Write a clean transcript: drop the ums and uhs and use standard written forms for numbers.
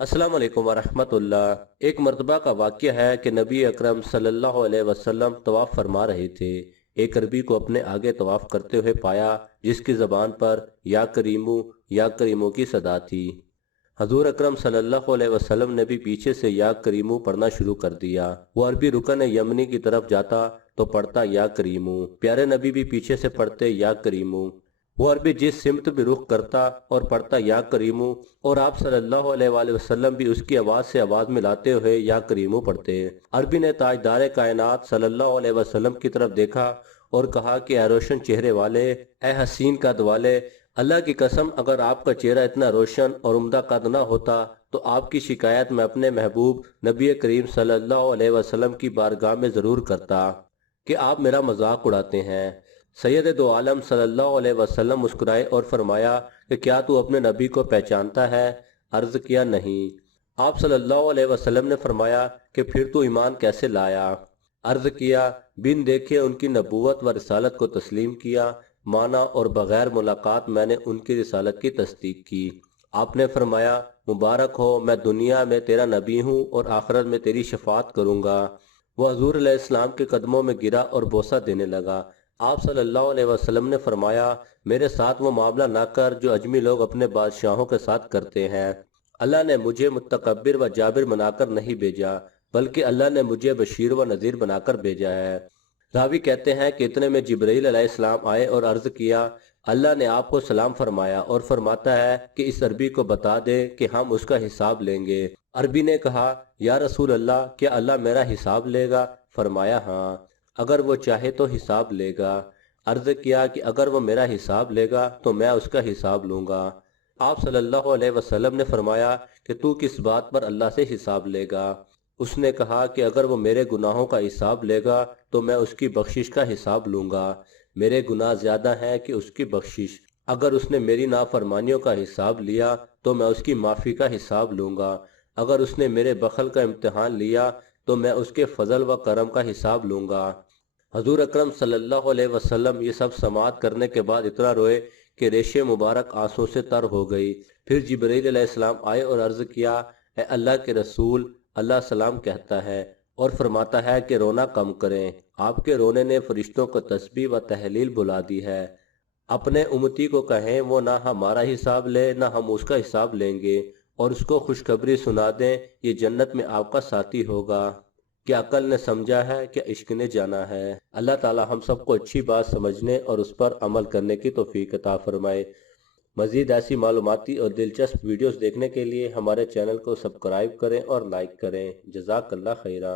अस्सलाम वालेकुम वरहमतुल्लाह। एक मरतबा का वाक़या है कि नबी अकरम सल्लल्लाहु अलैहि वसल्लम तवाफ़ फरमा रहे थे। एक अरबी को अपने आगे तवाफ़ करते हुए पाया, जिसकी ज़बान पर या करीमू की सदा थी। हजूर अकरम सल्लल्लाहु अलैहि वसल्लम ने भी पीछे से या करीमू पढ़ना शुरू कर दिया। वो अरबी रुकन यमनी की तरफ जाता तो पढ़ता या करीमू। प्यारे नबी भी पीछे से पढ़ते या करीमू। वो अरबी जिस सिमत भी रुख करता और पढ़ता या करीमू, और आप सल्लल्लाहु अलैहि वसल्लम भी उसकी आवाज़ से आवाज़ मिलाते हुए या करीमू पढ़ते। अरबी ने ताजदार कायनात सल्लल्लाहु अलैहि वसल्लम की तरफ देखा और कहा कि ए रोशन चेहरे वाले, ए हसीन कद वाले, अल्लाह की कसम अगर आपका चेहरा इतना रोशन और उम्दा कद ना होता तो आपकी शिकायत मैं अपने महबूब नबी करीम सल्लल्लाहु अलैहि वसल्लम की बारगाह में ज़रूर करता कि आप मेरा मजाक उड़ाते हैं। सैयद दो आलम सल्लल्लाहु अलैहि वसल्लम मुस्कुराए और फरमाया कि क्या तू अपने नबी को पहचानता है? अर्ज किया नहीं। आप सल्लल्लाहु अलैहि वसल्लम ने फरमाया कि फिर तू ईमान कैसे लाया? अर्ज किया, बिन देखे उनकी नबूवत व रिसालत को तस्लीम किया, माना और बगैर मुलाकात मैंने उनकी रिसालत की तस्दीक की। आपने फरमाया, मुबारक हो, मैं दुनिया में तेरा नबी हूँ और आखिरत में तेरी शफात करूँगा। वह हजूर अलैहिस्सलाम के कदमों में गिरा और बोसा देने लगा। आप सल्लल्लाहु अलैहि वसल्लम ने फरमाया, मेरे साथ वो मामला ना कर जो अजमी लोग अपने बादशाहों के साथ करते हैं। अल्लाह ने मुझे मुतकब्बिर व जाबिर बनाकर नहीं भेजा, बल्कि अल्लाह ने मुझे बशीर व नज़ीर बनाकर भेजा है। रावी कहते हैं कि इतने में जिब्राईल अलैहिस्सलाम आए और अर्ज किया, अल्लाह ने आपको सलाम फरमाया और फरमाता है कि इस अरबी को बता दे कि हम उसका हिसाब लेंगे। अरबी ने कहा, या रसूल अल्लाह, क्या अल्लाह मेरा हिसाब लेगा? फरमाया, हाँ, अगर वो चाहे तो हिसाब लेगा। अर्ज किया कि अगर वो मेरा हिसाब लेगा तो मैं उसका हिसाब लूंगा। आप सल्लल्लाहु अलैहि वसल्लम ने फरमाया कि तू किस बात पर अल्लाह से हिसाब लेगा? उसने कहा कि अगर वो मेरे गुनाहों का हिसाब लेगा तो मैं उसकी बख्शिश का हिसाब लूंगा। मेरे गुनाह ज्यादा हैं कि उसकी बख्शिश। अगर उसने मेरी नाफरमानियों का हिसाब लिया तो मैं उसकी माफ़ी का हिसाब लूंगा। अगर उसने मेरे बखल का इम्तिहान लिया तो मैं उसके फजल व करम का हिसाब लूंगा। हजूर अकरम सल्लल्लाहु अलैहि वसल्लम ये सब समाअत करने के बाद इतना रोए कि रेशे मुबारक आंसू से तर हो गई। फिर जिब्राईल अलैहिस्सलाम आए और अर्ज किया, ए अल्लाह के रसूल, अल्लाह सलाम कहता है और फरमाता है कि रोना कम करें। आपके रोने ने फरिश्तों को तस्बीह व तहलील बुला दी है। अपने उम्मती को कहें वो ना हमारा हिसाब ले ना हम उसका हिसाब लेंगे, और उसको खुशखबरी सुना दें ये जन्नत में आपका साथी होगा। क्या अकल ने समझा है, क्या इश्क ने जाना है। अल्लाह ताला हम सबको अच्छी बात समझने और उस पर अमल करने की तौफीक अता फरमाए। मज़ीद ऐसी मालूमाती और दिलचस्प वीडियोस देखने के लिए हमारे चैनल को सब्सक्राइब करें और लाइक करें। जज़ाकल्लाह खैरा।